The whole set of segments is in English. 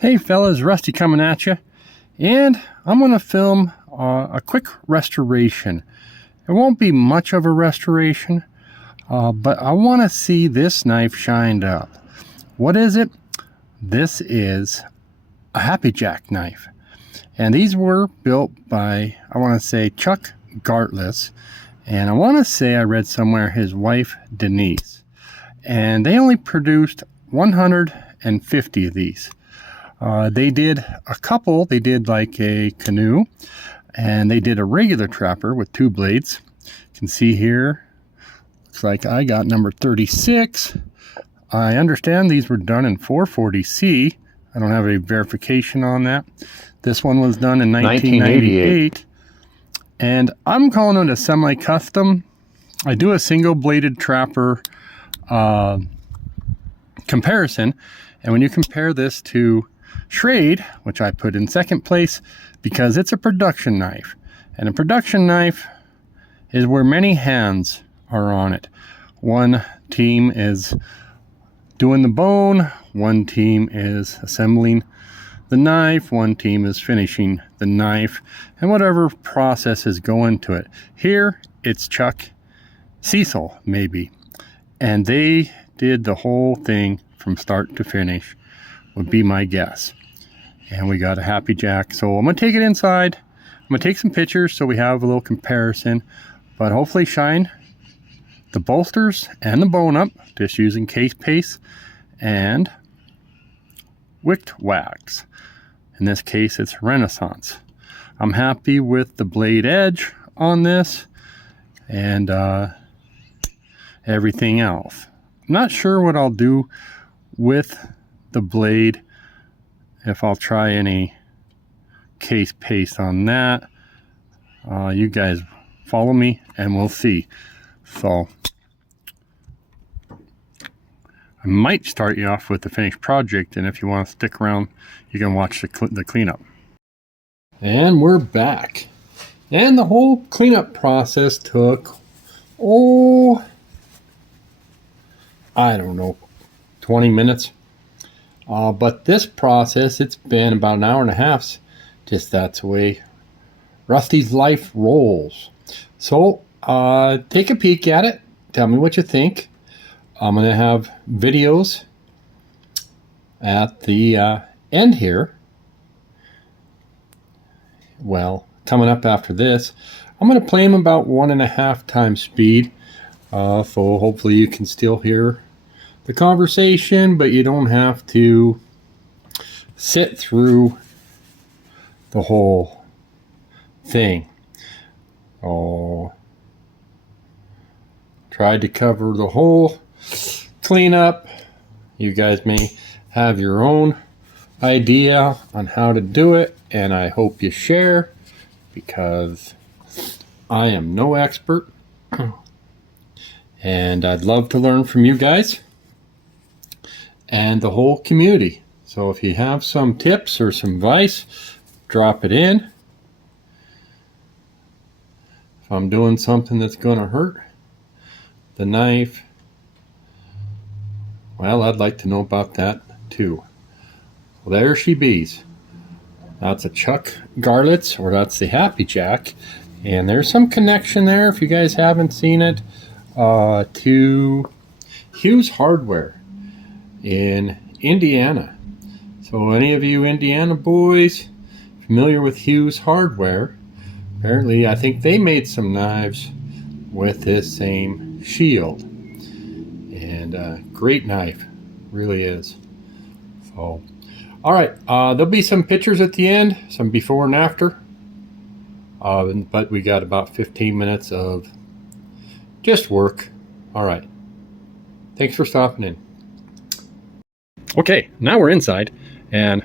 Hey fellas, Rusty coming at you, and I'm going to film a quick restoration. It won't be much of a restoration, but I want to see this knife shined up. What is it? This is a Happy Jack knife, and these were built by, I want to say, Chuck Garlits, and I want to say I read somewhere his wife Denise, and they only produced 150 of these. They did a couple. They did like a canoe, and they did a regular trapper with two blades. You can see here, looks like I got number 36. I understand these were done in 440C. I don't have a verification on that. This one was done in 1998. And I'm calling it a semi-custom. I do a single bladed trapper comparison, and when you compare this to Schrade, which I put in second place because it's a production knife, and a production knife is where many hands are on it. One team is doing the bone, one team is assembling the knife, one team is finishing the knife, and whatever processes go into it. Here it's Chuck Cecil, maybe, and they did the whole thing from start to finish, would be my guess. And we got a Happy Jack. So I'm gonna take it inside. I'm gonna take some pictures so we have a little comparison, but hopefully shine the bolsters and the bone up, just using case paste and wicked wax. In this case, it's Renaissance. I'm happy with the blade edge on this and everything else. I'm not sure what I'll do with the blade, if I'll try any case paste on that. You guys follow me and we'll see. So I might start you off with the finished project, and if you want to stick around, you can watch the cleanup. And we're back. And the whole cleanup process took, I don't know, 20 minutes. But this process, it's been about an hour and a half. Just that's the way Rusty's life rolls. So take a peek at it. Tell me what you think. I'm going to have videos at the end here. Well, coming up after this, I'm going to play them about 1.5 times speed. So hopefully you can still hear the conversation, but you don't have to sit through the whole thing. Tried to cover the whole cleanup. You guys may have your own idea on how to do it, and I hope you share, because I am no expert and I'd love to learn from you guys and the whole community. So if you have some tips or some advice, drop it in. If I'm doing something that's going to hurt the knife, well, I'd like to know about that too. Well, there she bees. That's a Chuck Garlits, or that's the Happy Jack, and there's some connection there, if you guys haven't seen it, to Hughes Hardware in Indiana. So any of you Indiana boys familiar with Hughes Hardware, apparently I think they made some knives with this same shield, and great knife, really is. So all right, there'll be some pictures at the end, some before and after, but we got about 15 minutes of just work. All right, thanks for stopping in. Okay, now we're inside, and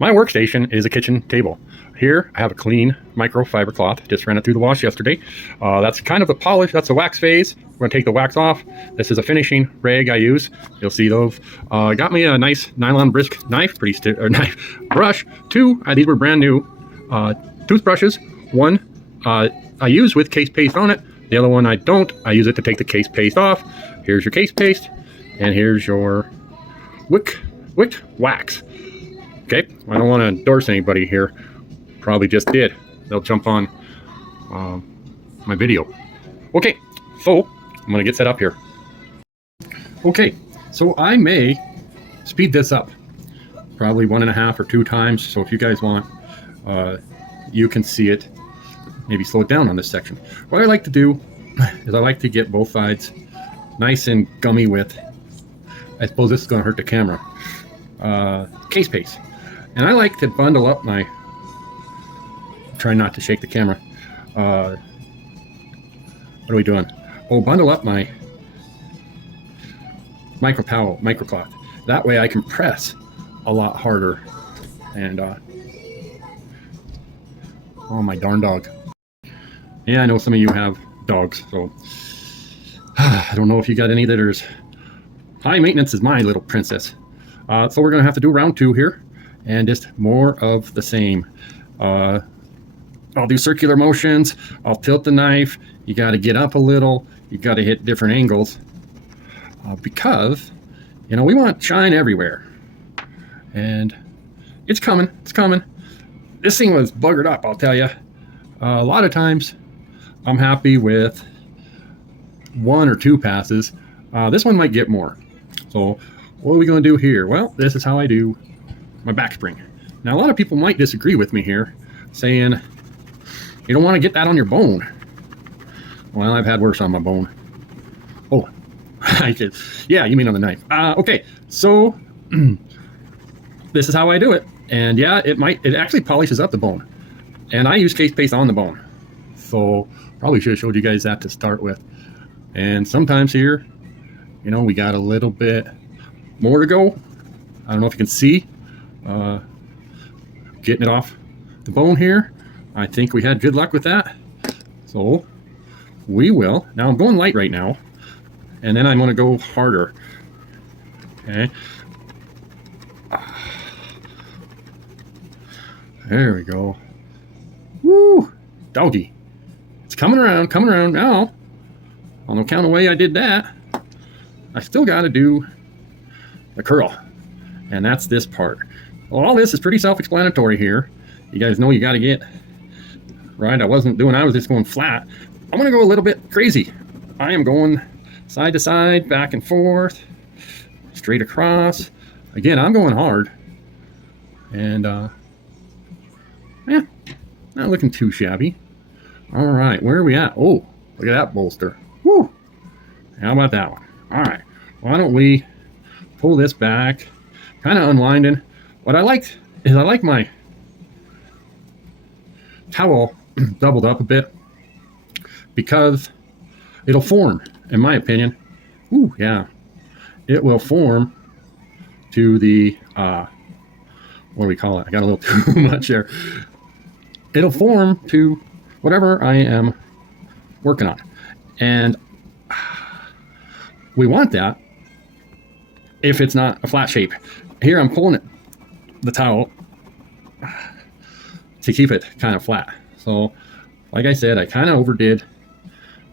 my workstation is a kitchen table. Here I have a clean microfiber cloth, just ran it through the wash yesterday. That's kind of the polish, that's the wax phase. We're gonna take the wax off. This is a finishing rag I use. You'll see those. Got me a nice nylon brisk knife, knife brush. Two, these were brand new toothbrushes. One I use with case paste on it. The other one I don't. I use it to take the case paste off. Here's your case paste, and here's your wick wax. Okay, I don't want to endorse anybody here. Probably just did. They'll jump on my video. Okay, so I'm gonna get set up here. Okay, so I may speed this up, probably 1.5 or 2 times. So if you guys want, you can see it. Maybe slow it down on this section. What I like to do is I like to get both sides nice and gummy with, I suppose this is going to hurt the camera, case paste. And I like to bundle up my, try not to shake the camera. What are we doing? Oh, bundle up my microcloth. That way I can press a lot harder. And, oh, my darn dog. Yeah, I know some of you have dogs, so I don't know if you got any that are as high maintenance as my little princess. So we're going to have to do round 2 here, and just more of the same. I'll do circular motions. I'll tilt the knife. You got to get up a little. You got to hit different angles because, you know, we want shine everywhere. And it's coming. It's coming. This thing was buggered up, I'll tell you. A lot of times I'm happy with 1 or 2 passes. This one might get more. So what are we going to do here? Well, this is how I do my back spring. Now, a lot of people might disagree with me here, saying you don't want to get that on your bone. Well, I've had worse on my bone. Oh, I did. Yeah, you mean on the knife. Okay, so this is how I do it. And yeah, it actually polishes up the bone. And I use case paste on the bone. So probably should have showed you guys that to start with. And sometimes here, you know, we got a little bit more to go. I don't know if you can see getting it off the bone here. I think we had good luck with that. So we will. Now I'm going light right now, and then I'm going to go harder. Okay. There we go. Woo! Doggy. It's coming around now. On the count away I did that, I still got to do the curl. And that's this part. Well, all this is pretty self-explanatory here. You guys know you got to get right. I was just going flat. I'm going to go a little bit crazy. I am going side to side, back and forth, straight across. Again, I'm going hard. And, yeah, not looking too shabby. All right, where are we at? Oh, look at that bolster. Woo! How about that one? All right, why don't we pull this back, kind of unwinding. What I like is I like my towel doubled up a bit because it'll form, in my opinion. Ooh, yeah, it will form to the, what do we call it? I got a little too much there. It'll form to whatever I am working on. And we want that if it's not a flat shape. Here I'm pulling the towel to keep it kind of flat. So like I said, I kind of overdid.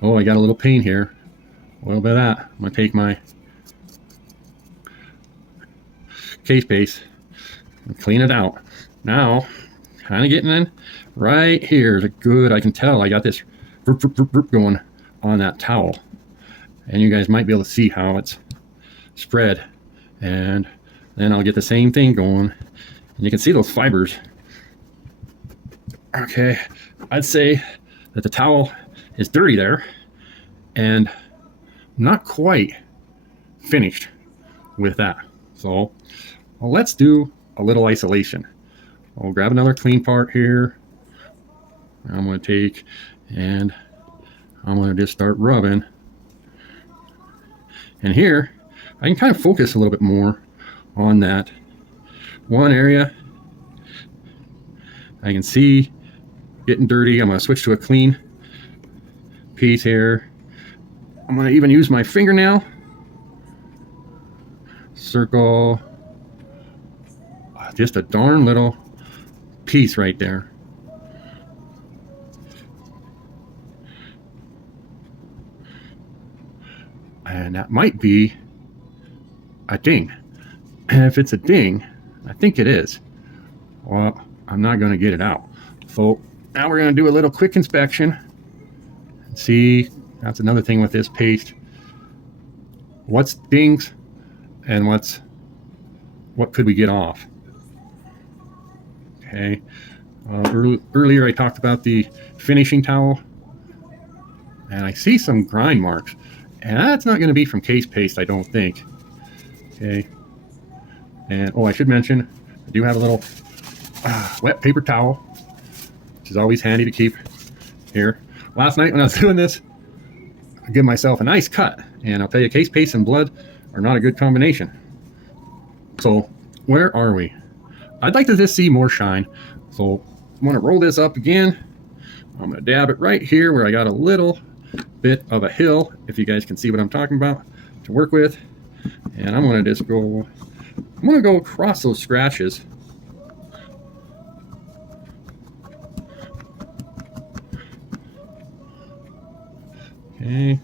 Oh, I got a little pain here. A little bit of that. I'm going to take my case paste and clean it out. Now, kind of getting in right here is a good, I can tell I got this going on that towel. And you guys might be able to see how it's spread. And then I'll get the same thing going. And you can see those fibers. Okay, I'd say that the towel is dirty there and not quite finished with that. So, well, let's do a little isolation. I'll grab another clean part here. I'm going to take and I'm going to just start rubbing. And here, I can kind of focus a little bit more on that one area. I can see getting dirty. I'm going to switch to a clean piece here. I'm going to even use my fingernail. Circle just a darn little piece right there. And that might be a ding. And if it's a ding, I think it is. well, I'm not going to get it out. So now we're going to do a little quick inspection and see. That's another thing with this paste. What's dings and what could we get off? Okay. Earlier I talked about the finishing towel, and I see some grind marks, and that's not going to be from case paste, I don't think. Okay. And I should mention, I do have a little wet paper towel, which is always handy to keep here. Last night when I was doing this, I give myself a nice cut, and I'll tell you, case paste and blood are not a good combination. So where are we? I'd like to just see more shine. So I'm going to roll this up again. I'm going to dab it right here where I got a little bit of a hill, if you guys can see what I'm talking about, to work with. And I'm going to just go, I'm going to go across those scratches. Okay.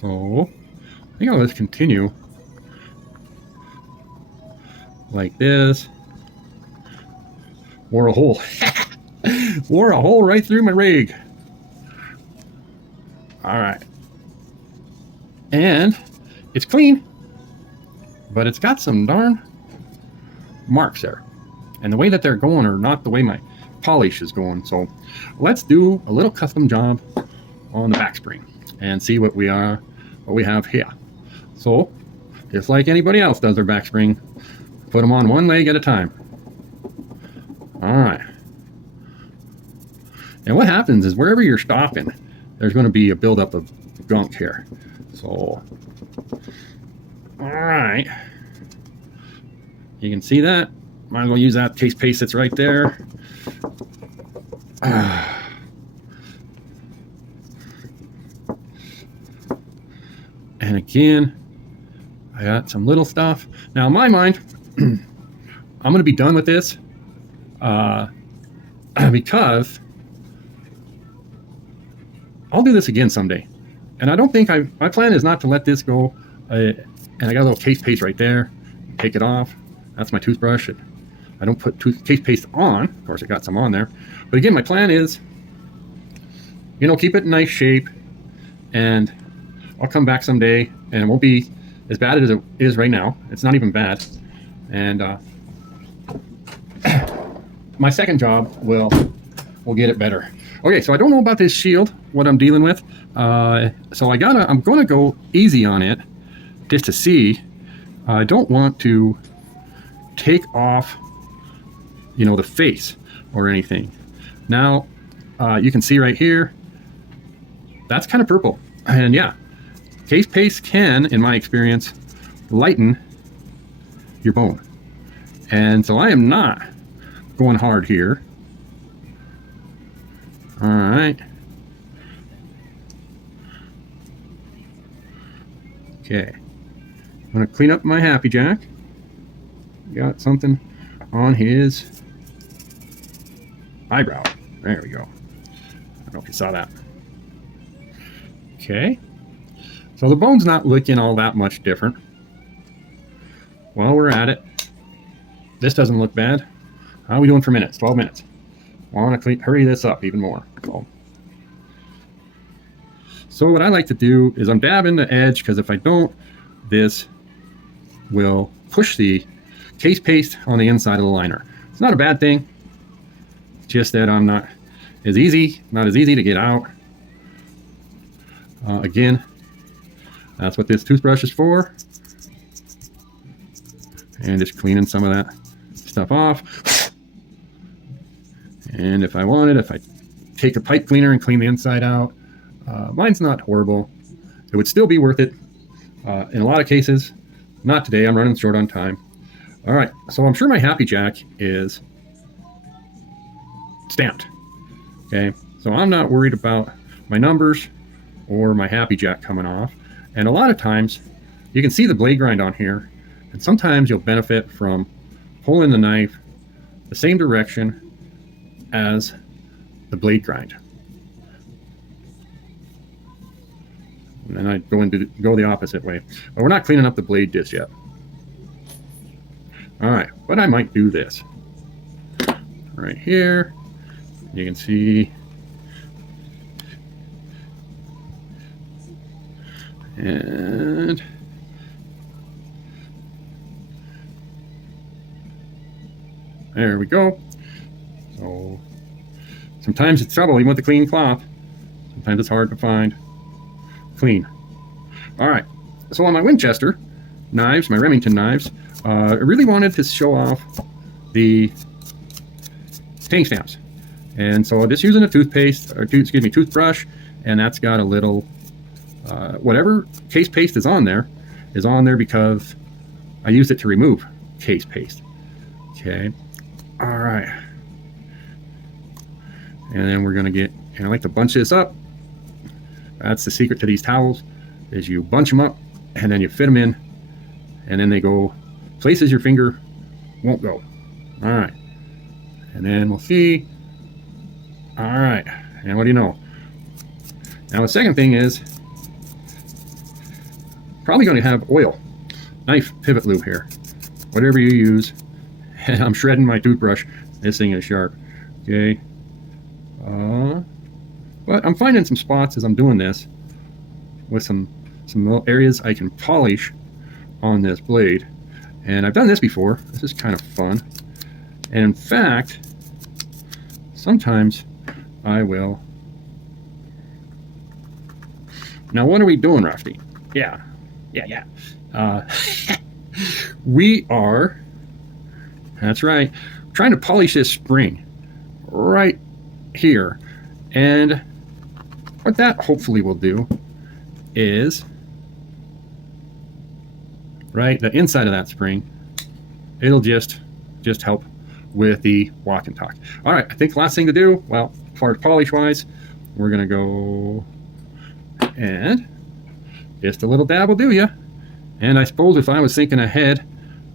So I think I'll just continue like this. Wore a hole. Wore a hole right through my rig. All right. And it's clean, but it's got some darn marks there. And the way that they're going are not the way my polish is going. So let's do a little custom job on the back spring and see what we have here. So just like anybody else does their back spring, put them on one leg at a time. All right. And what happens is wherever you're stopping, there's going to be a buildup of gunk here. So, all right. You can see that. Might as well use that case paste that's right there. And again, I got some little stuff. Now, in my mind, I'm going to be done with this because I'll do this again someday. And I don't think my plan is not to let this go. And I got a little case paste right there. Take it off. That's my toothbrush. I don't put case paste on. Of course, I got some on there. But again, my plan is, keep it in nice shape. And I'll come back someday, and it won't be as bad as it is right now. It's not even bad. And my second job will get it better. Okay, so I don't know about this shield, what I'm dealing with. So I'm going to go easy on it just to see. I don't want to take off, the face or anything. Now, you can see right here, that's kind of purple. And yeah, case paste can, in my experience, lighten your bone. And so I am not going hard here. All right. Okay. I'm going to clean up my Happy Jack. Got something on his eyebrow. There we go. I don't know if you saw that. Okay. So the bone's not looking all that much different. While we're at it, this doesn't look bad. How are we doing for minutes? 12 minutes. I want to hurry this up even more. So what I like to do is I'm dabbing the edge, because if I don't, this will push the case paste on the inside of the liner. It's not a bad thing. It's just that I'm not as easy to get out. Again, that's what this toothbrush is for. And just cleaning some of that stuff off. And if I take a pipe cleaner and clean the inside out, mine's not horrible. It would still be worth it in a lot of cases. Not today. I'm running short on time. All right. So I'm sure my Happy Jack is stamped. Okay. So I'm not worried about my numbers or my Happy Jack coming off. And a lot of times you can see the blade grind on here. And sometimes you'll benefit from pulling the knife the same direction as the blade grind. And then I go the opposite way. But we're not cleaning up the blade just yet. All right, but I might do this right here. You can see, and there we go. So sometimes it's trouble even with the clean cloth. Sometimes it's hard to find clean. All right, so on my Winchester knives, my Remington knives, I really wanted to show off the tank stamps. And so I'm just using a toothbrush, and that's got a little, whatever case paste is on there because I used it to remove case paste. Okay, all right. And then we're gonna get, and I like to bunch this up. That's the secret to these towels, is you bunch them up and then you fit them in, and then they go places your finger won't go. All right, and then we'll see. All right, and what do you know? Now the second thing is probably going to have oil, knife pivot lube here, whatever you use. And I'm shredding my toothbrush. This thing is sharp. Okay. But I'm finding some spots as I'm doing this with some little areas I can polish on this blade. And I've done this before. This is kind of fun. And in fact, sometimes I will. Now, what are we doing, Rusty? Yeah. We are, that's right, trying to polish this spring right here. And what that hopefully will do is, right, the inside of that spring, it'll just help with the walk and talk. All right, I think the last thing to do, well, as far as polish wise, we're gonna go and just a little dab will do ya. And I suppose if I was thinking ahead,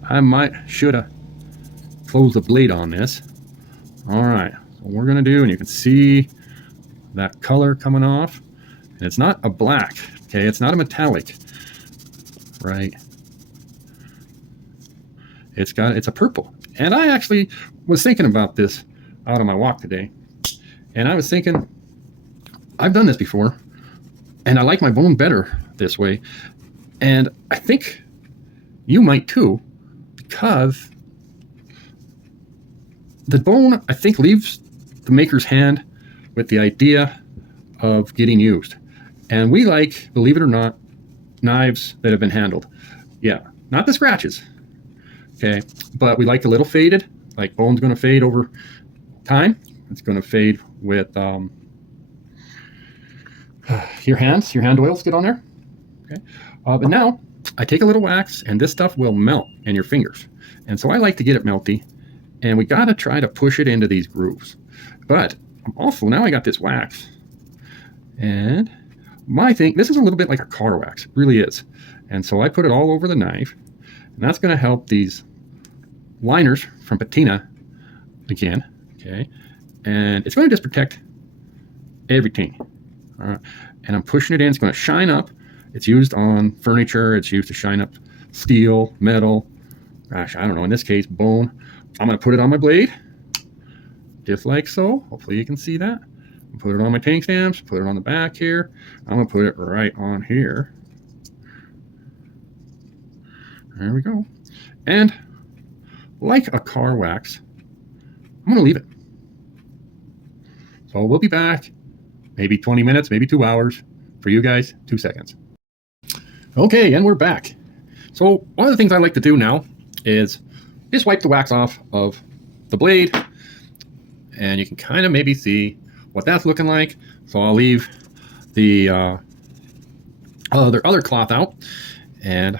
I should have closed the blade on this. All right, so we're gonna do, and you can see that color coming off, and it's not a black, okay, it's not a metallic, right? It's a purple. And I actually was thinking about this out on my walk today, and I was thinking, I've done this before, and I like my bone better this way, and I think you might too, because the bone, I think, leaves the maker's hand with the idea of getting used. And we like, believe it or not, knives that have been handled. Yeah, not the scratches, okay? But we like a little faded, like bone's gonna fade over time. It's gonna fade with your hand oils get on there, okay? But now, I take a little wax, and this stuff will melt in your fingers. And so I like to get it melty, and we gotta try to push it into these grooves. But also, now I got this wax, and my thing, this is a little bit like a car wax, it really is. And so I put it all over the knife, and that's gonna help these liners from patina again, okay? And it's gonna just protect everything, all right? And I'm pushing it in, it's gonna shine up. It's used on furniture, it's used to shine up steel, metal, gosh, I don't know, in this case, bone. I'm gonna put it on my blade, just like so. Hopefully you can see that. Put it on my tank stamps, put it on the back here. I'm gonna put it right on here. There we go. And like a car wax, I'm gonna leave it. So we'll be back, maybe 20 minutes, maybe 2 hours. For you guys, 2 seconds. Okay, and we're back. So one of the things I like to do now is just wipe the wax off of the blade, and you can kind of maybe see what that's looking like. So I'll leave the other cloth out, and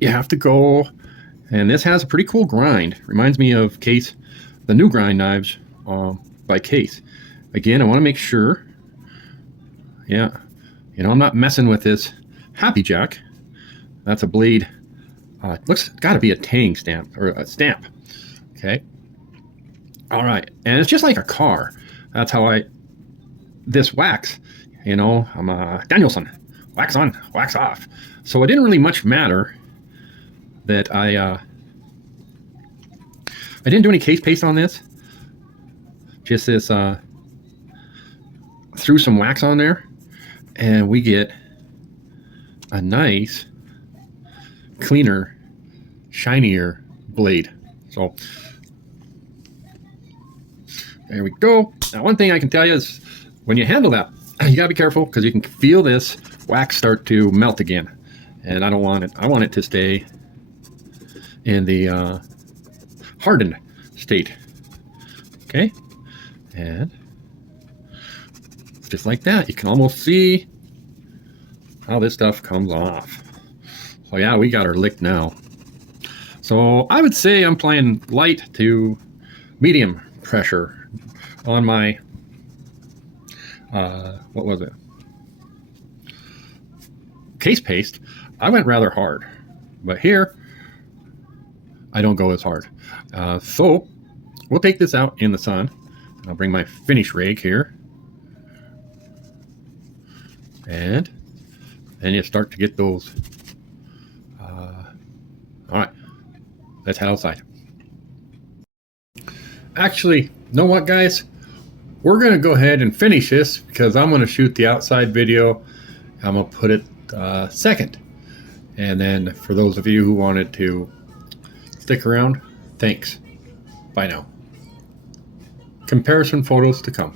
you have to go, and this has a pretty cool grind. Reminds me of Case, the new grind knives by Case. Again, I want to make sure, yeah, you know, I'm not messing with this Happy Jack. That's a blade. Looks got to be a tang stamp or a stamp. Okay. All right, and it's just like a car. That's how this wax, you know, I'm a Danielson, wax on, wax off. So it didn't really much matter that I I didn't do any case paste on this. Just this, threw some wax on there, and we get a nice, cleaner, shinier blade. So there we go. Now, one thing I can tell you is when you handle that, you gotta be careful because you can feel this wax start to melt again, and I don't want it. I want it to stay in the hardened state. Okay, and just like that, you can almost see how this stuff comes off. So yeah, we got her licked now. So I would say I'm playing light to medium pressure on my, what was it? Case paste. I went rather hard, but here I don't go as hard. So we'll take this out in the sun. I'll bring my finish rag here. And then you start to get those. All right, let's head outside. Actually, you know what, guys? We're going to go ahead and finish this because I'm going to shoot the outside video. I'm going to put it second. And then for those of you who wanted to stick around, thanks. Bye now. Comparison photos to come.